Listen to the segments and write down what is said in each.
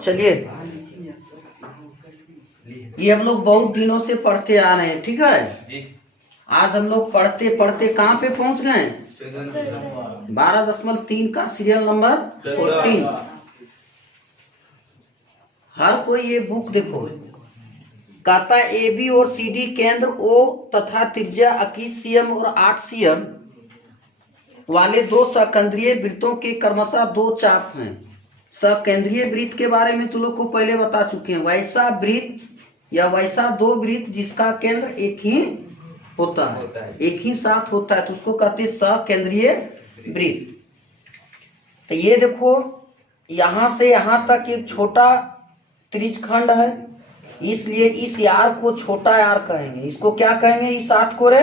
चलिए, ये हम लोग बहुत दिनों से पढ़ते आ रहे हैं, ठीक है। आज हम लोग पढ़ते पढ़ते कहाँ पे पहुंच गए? 12.3 का सीरियल नंबर 14। हर कोई ये बुक देखो, कहता है ए बी और सी डी केंद्र ओ तथा त्रिज्या 21 cm और 8 cm वाले दो सकेंद्रीय वृत्तों के क्रमशः दो चाप हैं। सकेंद्रीय वृत्त के बारे में तुम लोग को पहले बता चुके हैं। वैसा वृत्त या वैसा दो वृत्त जिसका केंद्र एक ही होता है, एक ही साथ होता है, तो उसको कहते हैं सकेंद्रीय वृत्त। तो ये देखो, यहां से यहां तक एक छोटा त्रिज्यखंड है, इसलिए इस यार को छोटा यार कहेंगे। इसको क्या कहेंगे? इस हाथ को रे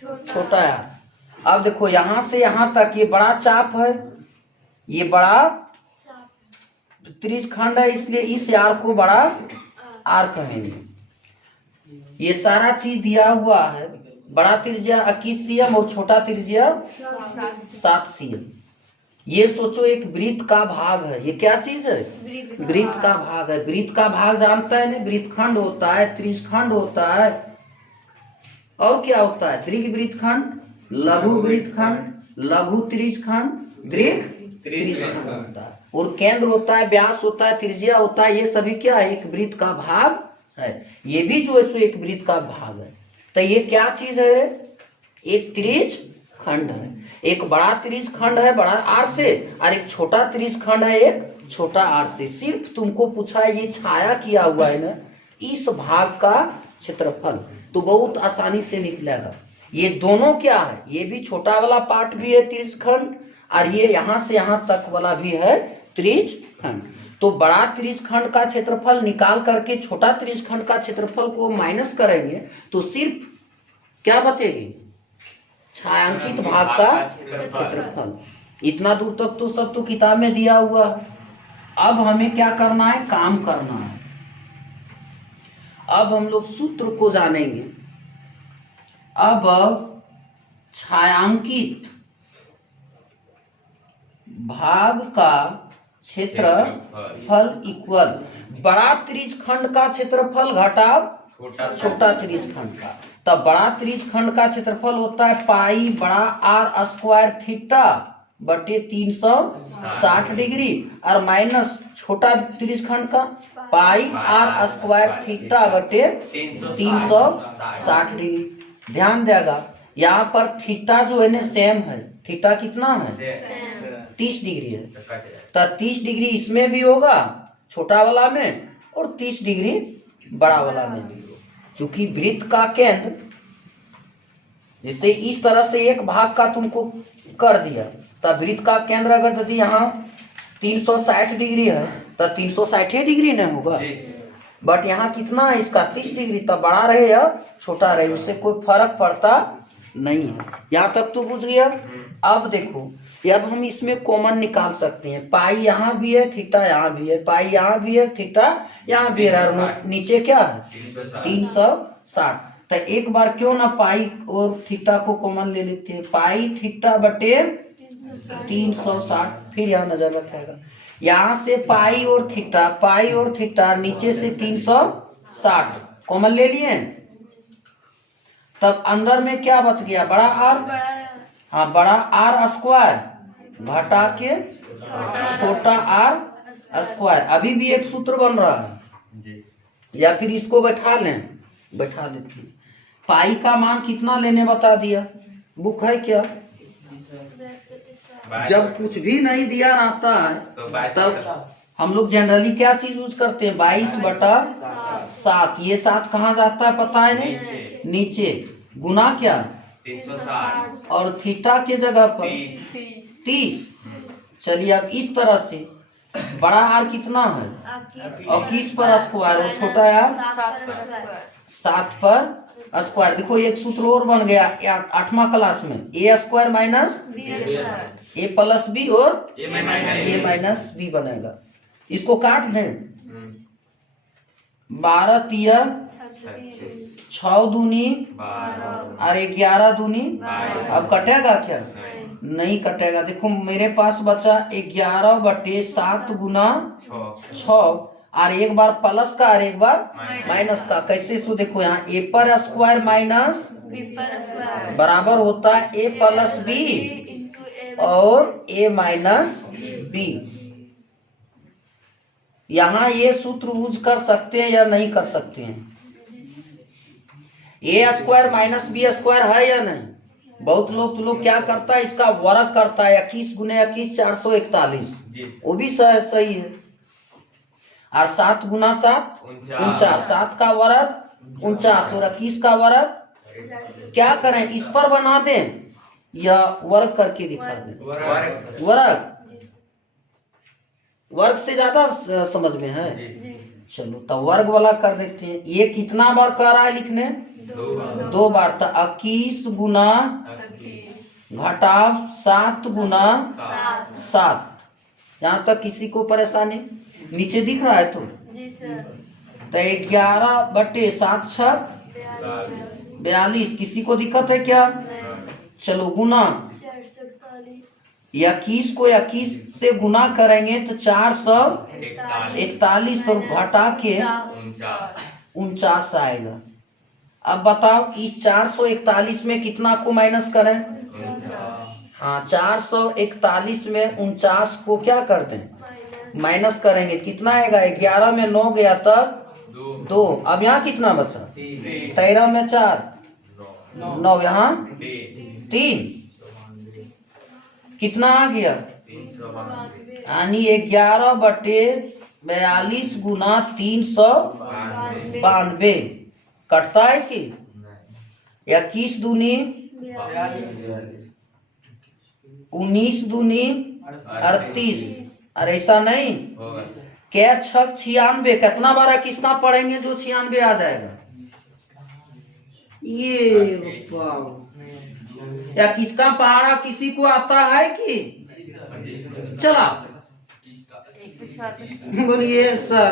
छोटा यार। अब देखो, यहां से यहां तक ये बड़ा चाप है, ये बड़ा त्रिज्यखंड है, इसलिए इस यार को बड़ा आर कहेंगे। ये सारा चीज दिया हुआ है। बड़ा त्रिज्या 21 cm और छोटा त्रिज्या 7 cm। ये सोचो एक वृत्त का भाग है। ये क्या चीज है? वृत्त का भाग है। वृत्त का भाग जानता है ना, वृत्तखंड होता है, त्रिज्यखंड होता है, और क्या होता है? दीर्घ वृत्तखंड, लघु वृत्तखंड, लघु त्रिज्यखंड, दीर्घ त्रिज्यखंड होता है, और केंद्र होता है, व्यास होता है, त्रिज्या होता है। ये सभी क्या है? एक वृत्त का भाग है। ये भी जो है सो एक वृत्त का भाग है। तो ये क्या चीज है? एक त्रिज्यखंड है। एक बड़ा त्रिज्यखंड है बड़ा आर से, और एक छोटा त्रिज्यखंड है एक छोटा आर से। सिर्फ तुमको पूछा है ये छाया किया हुआ है ना, इस भाग का क्षेत्रफल, तो बहुत आसानी से निकलेगा। ये दोनों क्या है? ये भी छोटा वाला पार्ट भी है त्रिज्यखंड, और ये यहां से यहां तक वाला भी है त्रिज्यखंड। तो बड़ा त्रिज्यखंड का क्षेत्रफल निकाल करके छोटा त्रिज्यखंड का क्षेत्रफल को माइनस करेंगे तो सिर्फ क्या बचेगी? छायांकित भाग का क्षेत्रफल। इतना दूर तक तो सब तो किताब में दिया हुआ। अब हमें क्या करना है? काम करना है। अब हम लोग सूत्र को जानेंगे। अब छायांकित भाग का क्षेत्रफल इक्वल बड़ा त्रिज्यखंड का क्षेत्रफल घटा छोटा त्रिज्यखंड का। तब बड़ा त्रिज्यखंड का क्षेत्रफल होता है पाई बड़ा आर स्क्वायर थीटा बटे 360 डिग्री, और माइनस छोटा त्रिज्यखंड का पाई आर स्क्वायर थीटा बटे 360 डिग्री। ध्यान देगा, यहाँ पर थीटा जो है ना सेम है। थीटा कितना है? 30 डिग्री है। तो 30 डिग्री इसमें भी होगा छोटा वाला में, और 30 डिग्री बड़ा वाला में भी। चूंकि वृत्त का केंद्र जैसे इस तरह से एक भाग का तुमको कर दिया, तब वृत्त का केंद्र अगर यदि यहाँ 360 डिग्री है तो 360 डिग्री नहीं होगा, बट यहाँ कितना है इसका? 30 डिग्री। तब बड़ा रहे या छोटा रहे उससे कोई फर्क पड़ता नहीं है। यहाँ तक तो बुझ गया। अब देखो, अब हम इसमें कॉमन निकाल सकते हैं। पाई यहाँ भी है, थीटा यहाँ भी है, पाई यहाँ भी है, थीटा यहाँ भी है, और नीचे क्या है? 360। तो एक बार क्यों ना पाई और थीटा को कॉमन ले लेते हैं। पाई थीटा बटे 360। फिर यहाँ नजर रखेगा, यहाँ से पाई और थीटा, नीचे से 360 कॉमन ले लिए। तब अंदर में क्या बच गया? बड़ा आर। हाँ, बड़ा आर स्क्वायर घटा के छोटा आर स्क्वायर। अभी भी एक सूत्र बन रहा है, या फिर इसको बैठा देते हैं। पाई का मान कितना लेने बता दिया? बुक है क्या? जब कुछ भी नहीं दिया रहता है तब हम लोग जनरली क्या चीज यूज करते हैं? 22/7। ये 7 कहाँ जाता है पता है नहीं? नीचे। गुना क्या? 360 और थीटा के जगह पर 30। चलिए, अब इस तरह से बड़ा आर कितना है? 21 पर स्क्वायर, और छोटा आर 7 पर स्क्वायर। देखो एक सूत्र और बन गया 8वां क्लास में, ए स्क्वायर माइनस ए प्लस बी और ए माइनस बी बनेगा। इसको काट दें। 12 तिया 6 दूनी और 11 दूनी। अब कटेगा क्या? नहीं कटेगा। देखो मेरे पास बचा 11/7 गुना 6 और एक बार प्लस का और एक बार माइनस का। कैसे सो देखो यहाँ ए पर स्क्वायर माइनस बराबर होता है ए प्लस बी और ए माइनस बी। यहाँ ये सूत्र यूज कर सकते हैं या नहीं कर सकते हैं? ए स्क्वायर माइनस बी स्क्वायर है या नहीं? बहुत लोग क्या करता है, इसका वर्ग करता है 21 गुने 21 441, वो भी सही है। और 7 गुना 7 49, 7 का वर्ग 49 और 21 का वर्ग। क्या करें, इस पर बना दें या वर्ग करके दिखा दें? वर्ग से ज्यादा समझ में है। चलो तो वर्ग वाला कर देते हैं। ये कितना बार कर रहा है लिखने? 2 बार। तो 21 गुना घटाव 7 गुना 7। यहाँ तक किसी को परेशानी? नीचे दिख रहा है तो 11/7 छक 42। किसी को दिक्कत है क्या? चलो गुना 21 को 21 से गुना करेंगे तो 441 और घटा के 49 आएगा। अब बताओ इस 441 में कितना को माइनस करें? हाँ 441 में 49 को क्या कर दें? माइनस करेंगे। कितना आएगा? 11 में 9 गया तब 2। अब यहाँ कितना बचा? 13 में 4 9, यहाँ 3। कितना आ गया? यानी 11/42 गुना 392 कटता है कि? 21 दूनी 19 दूनी 38। अरे ऐसा नहीं, क्या 6 96। कितना बार किसका पढ़ेंगे जो 96 आ जाएगा? ये या किसका पहाड़ा किसी को आता है कि? चला बोलिए सर,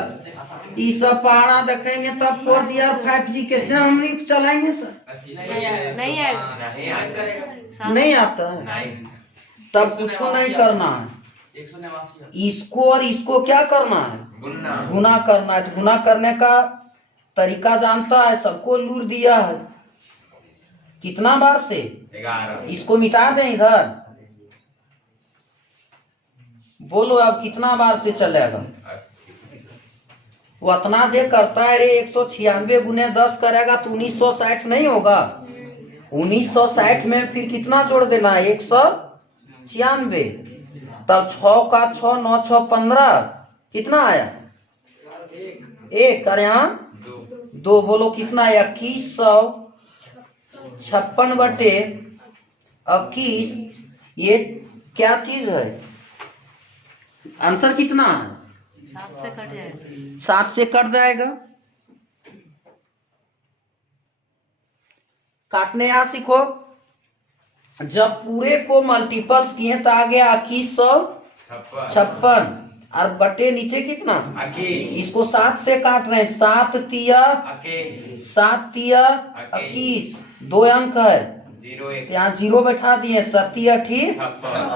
ये सब पहाड़ा देखेंगे तब 4G और 5G कैसे हम चलाएंगे सर? नहीं आता है, तब कुछ नहीं करना है। इसको और इसको क्या करना है? गुना करना है। तो गुना करने का तरीका जानता है, सबको लूर दिया है। कितना बार से? 11। इसको मिटा दें इधर। बोलो अब कितना बार से चलेगा? वो इतना जे करता है रे 196 गुने 10 करेगा तो 1960 नहीं होगा? 1960 में फिर कितना जोड़ देना है? 196। तब 6 का 6 9 6 15 कितना आया? 1 और यहाँ 2। बोलो कितना? 2156/21। ये क्या चीज है? आंसर कितना है? 7 से कट जाएगा। 7 से कट जाएगा। काटने यहाँ सीखो। जब पूरे को मल्टीपल्स किए तो आ गया 2156 और बटे नीचे कितना? इसको 7 से काट रहे हैं। 7 तिया 21। 2 अंक है, यहाँ 0 बैठा दिए। 7 8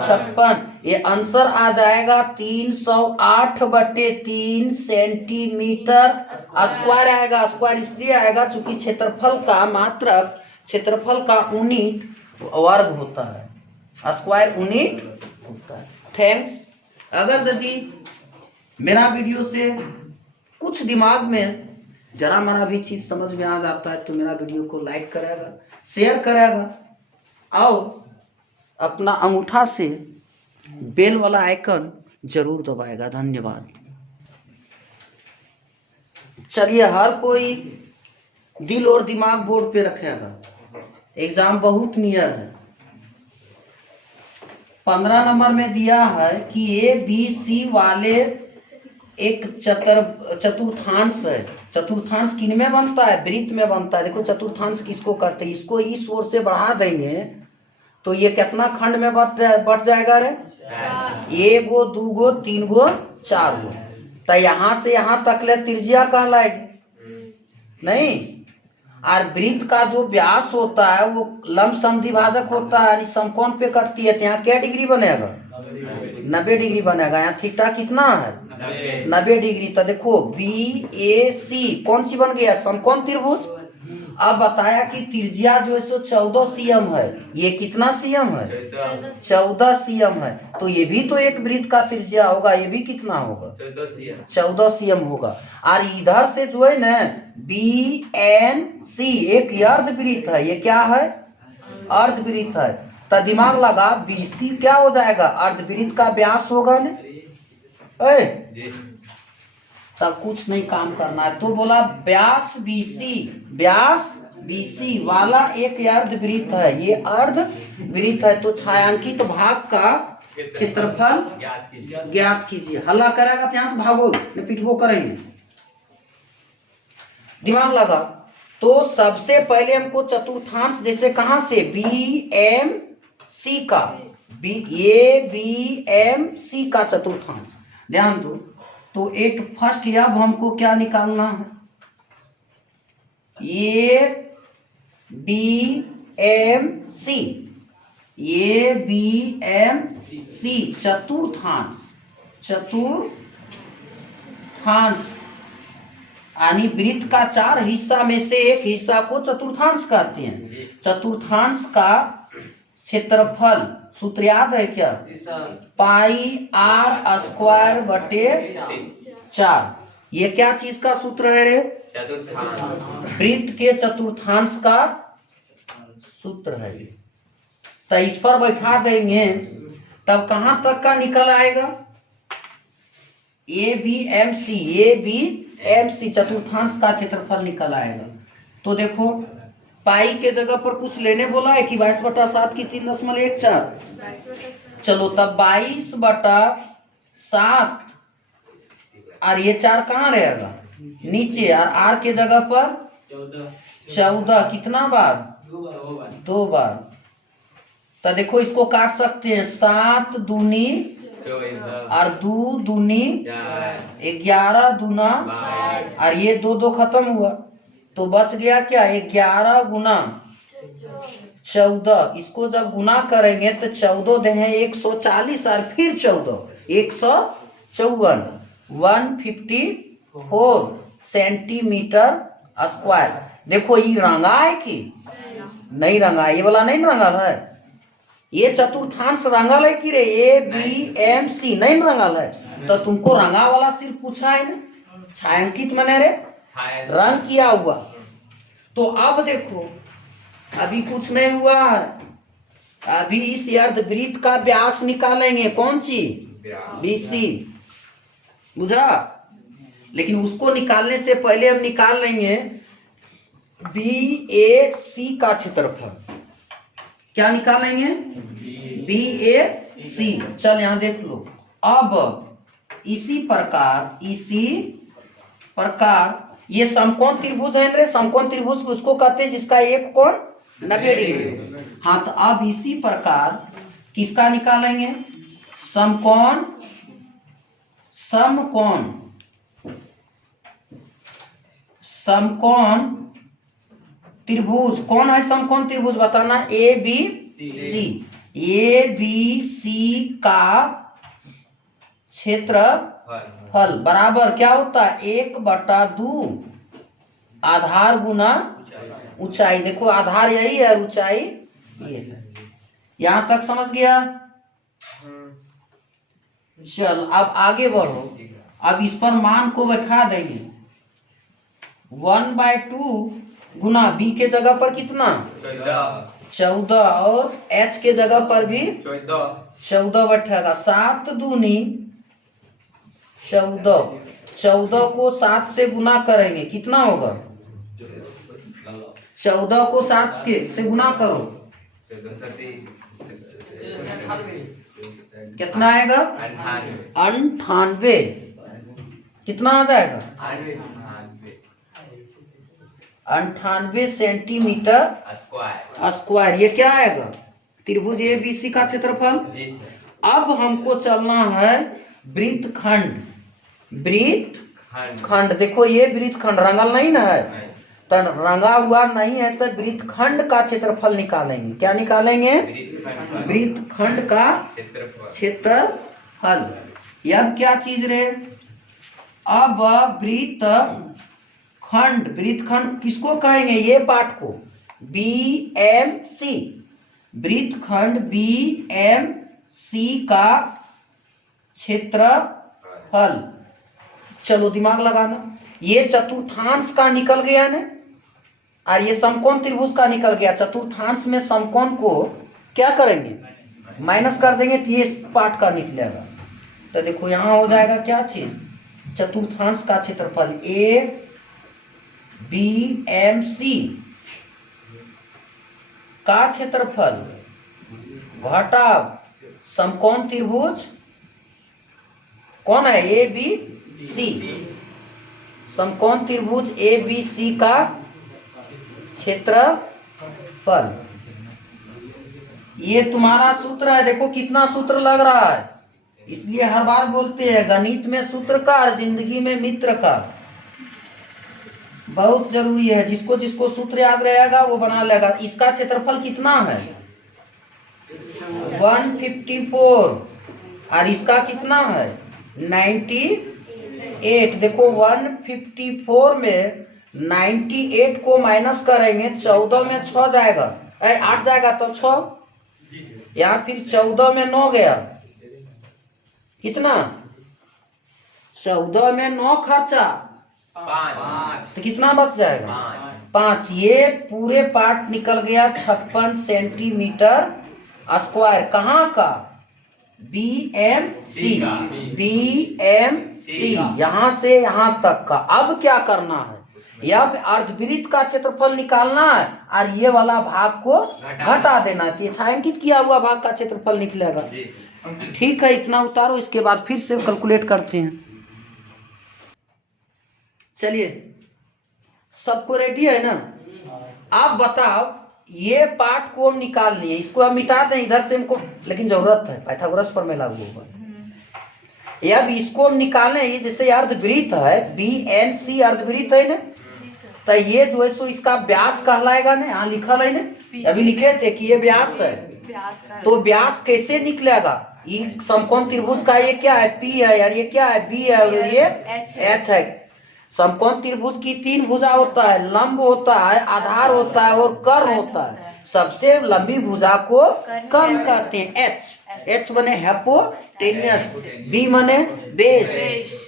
56। ये आंसर आ जाएगा 308/3 सेंटीमीटर स्क्वायर आएगा। स्क्वायर इसलिए आएगा चूंकि क्षेत्रफल का मात्रक क्षेत्रफल का यूनिट वर्ग होता है, स्क्वायर यूनिट होता है। थैंक्स। अगर यदि मेरा वीडियो से कुछ दिमाग में जरा मरा भी चीज समझ में आ जाता है तो मेरा वीडियो को लाइक करेगा, शेयर करेगा और अपना अंगूठा से बेल वाला आइकन जरूर दबाएगा। धन्यवाद। चलिए, हर कोई दिल और दिमाग बोर्ड पे रखेगा। एग्जाम बहुत नियर है। 15 नंबर में दिया है कि ABC वाले एक चतुर्थांश है। चतुर्थांश किन में बनता है? वृत्त में बनता है। देखो चतुर्थांश किसको कहते हैं? इसको इस ओर से बढ़ा देंगे तो ये कितना खंड में बढ़ जाएगा रे? 1 गो 2 गो 3 गो 4 गो। तो यहाँ से यहाँ तक ले त्रिज्या कहलाएगी नहीं। और वृत्त का जो व्यास होता है वो लंब समद्विभाजक होता है, यानी समकोण पे कटती है। तो यहाँ क्या डिग्री बनेगा? 90 डिग्री बनेगा। यहाँ थीटा कितना है? 90 डिग्री। तो देखो BAC कौन सी बन गया? समकोण त्रिभुज। अब बताया कि त्रिज्या जो है सो 14 cm है। ये कितना cm है? 14 cm है। तो ये भी तो एक वृत्त का त्रिज्या होगा। ये भी कितना होगा? 14 cm होगा। और इधर से जो है ना BNC एक अर्धवृत्त है। ये क्या है? अर्धवृत्त है। तो दिमाग लगा BC क्या हो जाएगा? अर्धवृत्त का व्यास होगा ना। तब कुछ नहीं काम करना है। तो बोला व्यास BC वाला एक अर्धवृत्त है। ये अर्धवृत्त है। तो छायांकित भाग का क्षेत्रफल ज्ञात कीजिए। हल्ला करेगा तो यहाँ से भागो न पिटबो करेंगे। दिमाग लगा। तो सबसे पहले हमको चतुर्थांश, जैसे कहां से? BMC का BMC का चतुर्थांश ध्यान दो। तो एक फर्स्ट अब हमको क्या निकालना है? BMC चतुर्थांश यानी वृत्त का 4 हिस्सा में से एक हिस्सा को चतुर्थांश कहते हैं। चतुर्थांश का क्षेत्रफल सूत्र याद है क्या? पाई r स्क्वायर बटे 4। ये क्या चीज का सूत्र है रे? वृत्त के चतुर्थांश का सूत्र है ये। तो इस पर बैठा देंगे तब कहां तक का निकल आएगा? ABMC चतुर्थांश का क्षेत्रफल निकल आएगा। तो देखो पाई के जगह पर कुछ लेने बोला है कि 22/7 की 3.14। चलो तब 22/7 और ये 4 कहाँ रहेगा? नीचे। और r के जगह पर 14 कितना बार? 2 बार। तो देखो इसको काट सकते हैं। 7 दूनी और 2 दूनी 11 दूना और ये 2 खत्म हुआ। तो बच गया क्या? 11 गुना 14। इसको जब गुना करेंगे तो 14 दे हैं 140 और फिर 14 154 154 सेंटीमीटर स्क्वायर। देखो ये रंगा है कि नहीं रंगा? ये वाला नहीं रंगल है। ये चतुर्थांश रंगल है कि रे? ABMC नहीं रंगल है। तो तुमको रंगा वाला सिर्फ पूछा है ना, छायांकित मैंने रे रंग किया हुआ। तो अब देखो अभी कुछ नहीं हुआ है। अभी इस अर्धवृत्त का व्यास निकालेंगे। कौन सी? BC। बुझा? लेकिन उसको निकालने से पहले हम निकाल लेंगे BAC का क्षेत्रफल। क्या निकालेंगे? BAC। चल यहां देख लो। अब इसी प्रकार ये समकोण त्रिभुज है रे। समकोण त्रिभुज उसको कहते हैं जिसका एक कोण 90 डिग्री। हाँ तो अब इसी प्रकार किसका निकालेंगे? समकोण त्रिभुज। कौन है समकोण त्रिभुज? बताना। ABC का क्षेत्रफल बराबर क्या होता है? 1/2 आधार गुना ऊंचाई। देखो आधार यही है, ऊंचाई ये है। यहां तक समझ गया? चल अब आगे बढ़ो। अब इस पर मान को बैठा देंगे। 1/2 गुना B के जगह पर कितना? 14 और H के जगह पर भी 14 बैठेगा। 7 दूनी 14। 14 को 7 से गुना करेंगे कितना होगा? 14 को 7 से गुना करो कितना आएगा? 98। कितना आ जाएगा? 98 सेंटीमीटर स्क्वायर। ये क्या आएगा? त्रिभुज ABC का क्षेत्रफल। अब हमको चलना है वृत्तखंड। देखो ये वृत्तखंड रंगल नहीं ना है। तो रंगा हुआ नहीं है तो वृत्तखंड का क्षेत्रफल निकालेंगे। क्या निकालेंगे? वृत्तखंड का क्षेत्रफल। अब क्या चीज रे? अब वृत्तखंड किसको कहेंगे? ये पार्ट को BMC, वृत्तखंड BMC का क्षेत्रफल। चलो दिमाग लगाना, ये चतुर्थांश का निकल गया ना, और ये समकोण त्रिभुज का निकल गया। चतुर्थांश में समकोण को क्या करेंगे? माइनस कर देंगे तो ये पार्ट का निकलेगा। तो देखो यहां हो जाएगा क्या चीज? चतुर्थांश का क्षेत्रफल BMC का क्षेत्रफल घटा समकोण त्रिभुज कौन है? ABC, समकोण त्रिभुज ABC का क्षेत्रफल। ये तुम्हारा सूत्र है। देखो कितना सूत्र लग रहा है। इसलिए हर बार बोलते हैं गणित में सूत्र का और जिंदगी में मित्र का बहुत जरूरी है। जिसको जिसको सूत्र याद रहेगा वो बना लेगा। इसका क्षेत्रफल कितना है? 154, और इसका कितना है? 98। देखो 154 में 98 को माइनस करेंगे, 14 में 6 जाएगा, 8 जाएगा तो 6, या फिर 14 में 9 गया, कितना? 14 में 9 खर्चा, 5, तो कितना बच जाएगा? 5। ये पूरे पार्ट निकल गया 56 सेंटीमीटर स्क्वायर। कहाँ का? BMC यहां से यहां तक का। अब क्या करना है? अब अर्धवृत्त का क्षेत्रफल निकालना है और ये वाला भाग को घटा देना कि छायांकित किया हुआ भाग का क्षेत्रफल निकलेगा। ठीक है, इतना उतारो, इसके बाद फिर से कैलकुलेट करते हैं। चलिए, सबको रेडी है ना? आप बताओ, ये पार्ट को हम निकाल लिए, इसको हम मिटा दें इधर से हमको, लेकिन जरूरत है पाइथागोरस पर में लागू होगा। अब इसको हम निकालें, ये जैसे अर्धवृत्त है, BNC अर्धवृत्त है ना, तो ये जो है सो इसका व्यास कहलाएगा ना। यहाँ लिखा है ना, अभी लिखे थे कि ये व्यास है। तो व्यास कैसे निकलेगा? ये समकोण त्रिभुज का ये क्या है? P है, यार ये क्या है? B है, और ये H है। समकोण त्रिभुज की 3 भुजा होता है, लंब होता है, आधार होता है और कर्ण होता है। सबसे लंबी भुजा को कर्ण कहते हैं। H बने हाइपोटेन्यूस, B बने बेस,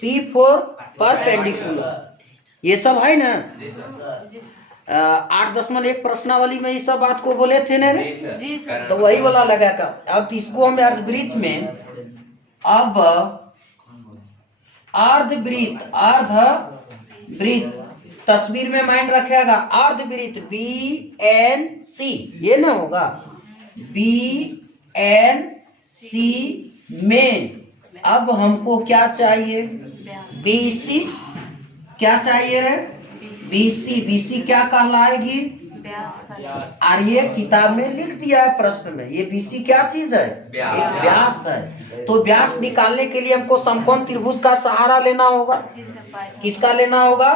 P फॉर परपेंडिकुलर। ये सब है ना? 8.1 प्रश्नावली में ये सब बात को बोले थे ना? तो वही वाला लगाएगा। अब इसको हम अर्धवृत्त में, अब अर्धवृत्त तस्वीर में माइंड रखेगा। अर्धवृत्त BNC, ये ना होगा BNC में अब हमको क्या चाहिए? BC। क्या चाहिए रे? BC क्या कहलाएगी? और ये किताब में लिख दिया है प्रश्न में। ये BC क्या चीज है? एक व्यास है। तो व्यास निकालने के लिए हमको समकोण त्रिभुज का सहारा लेना होगा। किसका लेना होगा?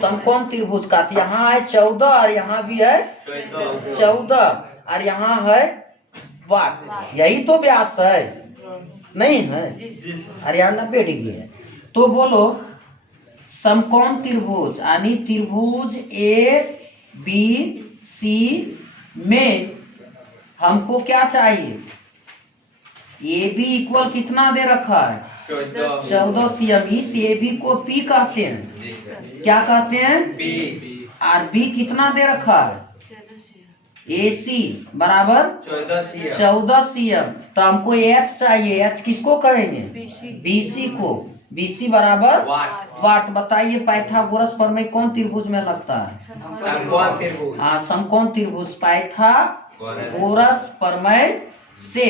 समकोण त्रिभुज का। तो यहाँ है 14 और यहाँ भी है 14 और यहाँ है वाट। यही तो व्यास है, नहीं है? और यहाँ 90 डिग्री है। तो बोलो समकोण त्रिभुज यानी त्रिभुज ABC में हमको क्या चाहिए? AB इक्वल कितना दे रखा है? 14 cm। इस AB को P कहते हैं। क्या कहते हैं? P। और B कितना दे रखा है? AC बराबर 14 cm। तो हमको H चाहिए। H किसको कहेंगे? BC को। BC बराबर वाट। बताइए पाइथागोरस प्रमेय कौन त्रिभुज में लगता है? समकोण त्रिभुज। पाइथागोरस प्रमेय से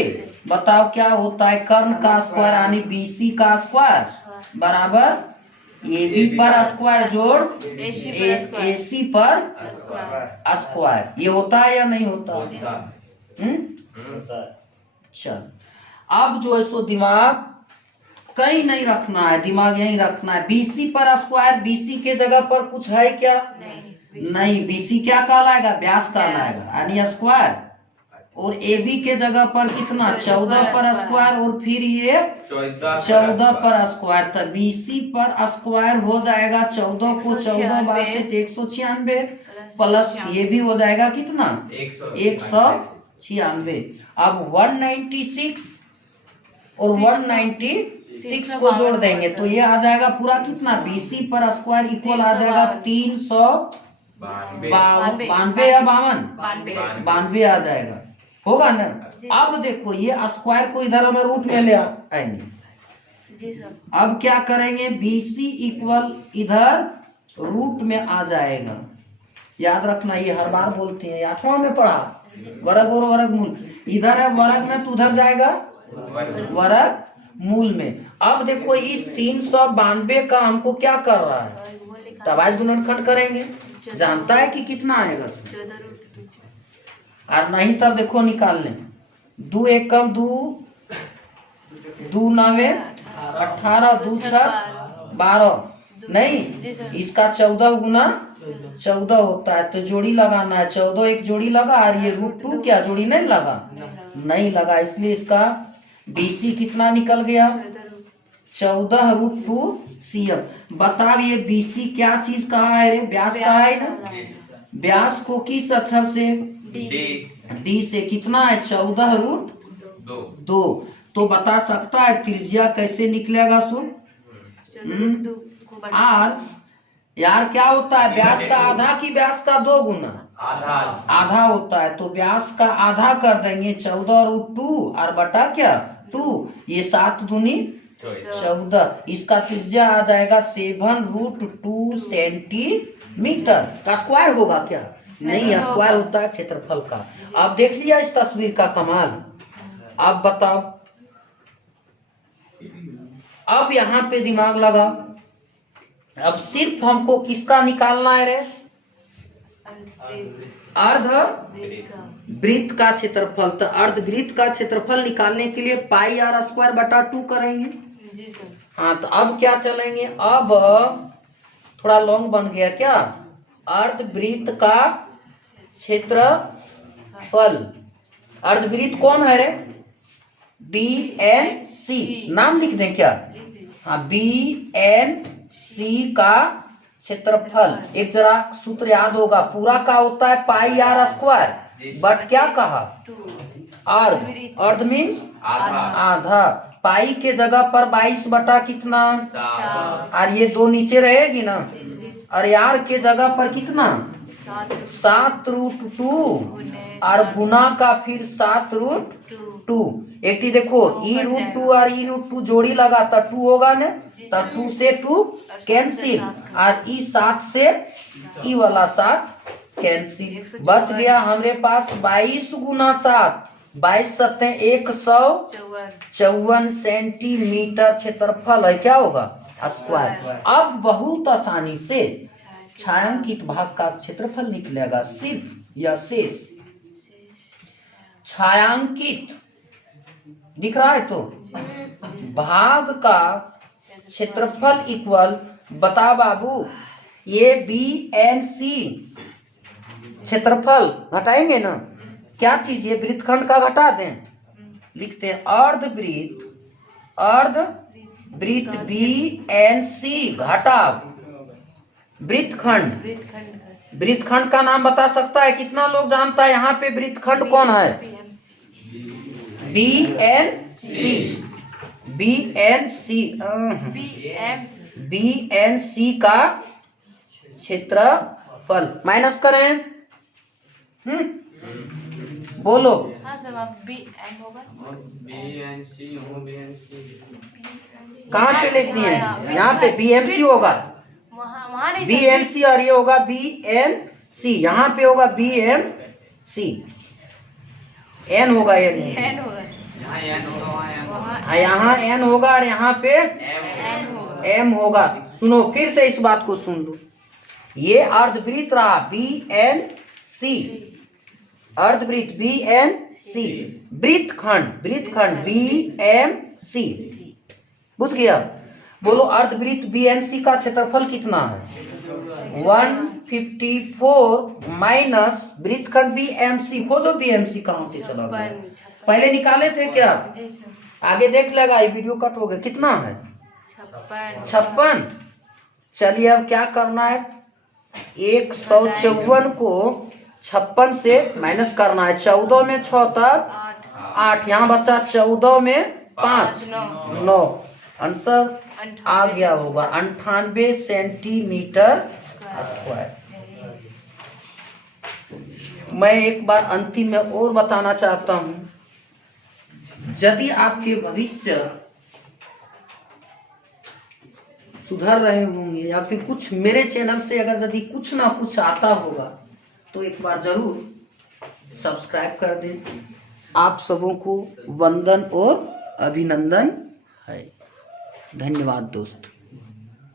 बताओ क्या होता है? कर्ण का स्क्वायर यानी BC का स्क्वायर बराबर AB पर स्क्वायर जोड़ AC पर स्क्वायर। ये होता है या नहीं होता? चल, अब जो है सो दिमाग कहीं नहीं रखना है, दिमाग यहीं रखना है। BC पर स्क्वायर, BC के जगह पर कुछ है क्या? नहीं, बीसी क्या कहलाएगा? व्यास कहलाएगा, यानी स्क्वायर। और AB के जगह पर कितना? 14 पर स्क्वायर, और फिर ये 14 पर स्क्वायर। तो BC पर स्क्वायर हो जाएगा 14 को 14 बार से 196 प्लस ये भी हो जाएगा कितना? 196। अब 196 और 196 को जोड़ देंगे तो ये आ जाएगा पूरा कितना? BC पर स्क्वायर इक्वल आ जाएगा 392 या 52 आ जाएगा, होगा ना? अब देखो ये स्क्वायर को इधर हमें रूट में ले आएंगे। जी सर। अब क्या करेंगे? BC इक्वल इधर रूट में आ जाएगा। याद रखना, ये हर बार बोलते हैं, 8वां में पढ़ा, वर्ग और वर्गमूल। इधर है वर्ग में तो उधर जाएगा वर्ग मूल में। अब देखो इस 392 का हमको क्या कर रहा है? तबाज गुणनखंड करेंगे, जानता है कि कितना आएगा, और नहीं तब देखो निकाल लें। 2 एकम 2, 2 9 18, 2 6 12, नहीं इसका 14 गुना 14 होता है, तो जोड़ी लगाना है। 14 एक जोड़ी लगा, और ये √2 क्या जोड़ी नहीं लगा? नहीं लगा, इसलिए इसका BC कितना निकल गया? 14 √2 CM। बताओ ये BC क्या चीज कहा है रे? व्यास कहा है ना? व्यास को किस अक्षर से? D से। कितना है? 14 √2। तो बता सकता है त्रिज्या कैसे निकलेगा? सुन, और यार क्या होता है? व्यास का आधा की व्यास का 2 गुना? आधा होता है, तो व्यास का आधा कर देंगे 14 √2 और बटा क्या? 2। ये 7 दूनी 14। इसका त्रिज्या आ जाएगा 7 √2 सेंटीमीटर का स्क्वायर होगा क्या? नहीं, स्क्वायर होता है क्षेत्रफल का। अब देख लिया इस तस्वीर का कमाल। अब बताओ, अब यहाँ पे दिमाग लगा। अब सिर्फ हमको किसका निकालना है रे? अर्ध वृत्त का क्षेत्रफल। तो अर्ध वृत्त का क्षेत्रफल निकालने के लिए πr² बटा 2 करेंगे। जी सर। हाँ, तो अब क्या चलेंगे? अब थोड़ा लॉन्ग बन गया क्या? अर्धवृत्त का क्षेत्रफल। अर्धवृत्त कौन है रे? BNC। नाम लिख दें क्या? हाँ, BNC का क्षेत्रफल। एक जरा सूत्र याद होगा, पूरा का होता है πr², बट क्या कहा? अर्ध। अर्ध मीन्स आधा। पाई के जगह पर 22 बटा कितना? और ये 2 नीचे रहेगी ना, और यार के जगह पर कितना? 7 √2 और गुना का फिर 7 √2। एक ही देखो e√2 और e√2 जोड़ी लगा तो 2 होगा ना, तो 2 से 2 कैंसिल, और e7 से ई वाला 7 कैंसिल। बच गया हमारे पास 22 गुना 7, 22 सत्ते 154 सेंटीमीटर क्षेत्रफल है। क्या होगा? स्क्वायर। अब बहुत आसानी से छायांकित भाग का क्षेत्रफल निकलेगा। सिर्फ या शेष छायांकित दिख रहा है, तो भाग का क्षेत्रफल इक्वल, बता बाबू, ये BNC क्षेत्रफल घटाएंगे ना, क्या चीज? ये वृत्तखंड का घटा दें, लिखते हैं अर्धवृत्त BNC घटा वृत्तखंड। वृत्तखंड का नाम बता सकता है? कितना लोग जानता है यहाँ पे वृत्तखंड कौन है? BNC का क्षेत्रफल। माइनस करें, बोलो। हाँ सर, BN होगा। कहाँ पे लिखनी है? यहाँ पे BMC होगा, वहाँ नहीं BNC, और ये होगा BNC। यहाँ पे होगा BMC, N होगा, ये नहीं, N होगा। यहाँ N होगा, और यहाँ पे M होगा। सुनो, फिर से इस बात को सुन लो। ये अर्धवृत्त रहा BNC, अर्धवृत्त BNC, वृत्तखंड BMC, बुझ गया? बोलो अर्धवृत्त BNC का क्षेत्रफल कितना है? 154 माइनस वृत्तखंड BMC। खोजो BMC कहाँ से चला गया? पहले निकाले थे क्या? जी सर। आगे देख लेगा, ये वीडियो कट हो गया। कितना है? 56। चलिए अब क्या करना है, 154 को 56 से माइनस करना है। 14 में 6 तक 8, यहाँ बचा 14 में 5 9। आंसर आ गया होगा 98 सेंटीमीटर स्क्वायर। मैं एक बार अंतिम में और बताना चाहता हूं, यदि आपके भविष्य सुधर रहे होंगे या फिर कुछ मेरे चैनल से अगर यदि कुछ ना कुछ आता होगा तो एक बार जरूर सब्सक्राइब कर दें। आप सबों को वंदन और अभिनंदन है। धन्यवाद दोस्त।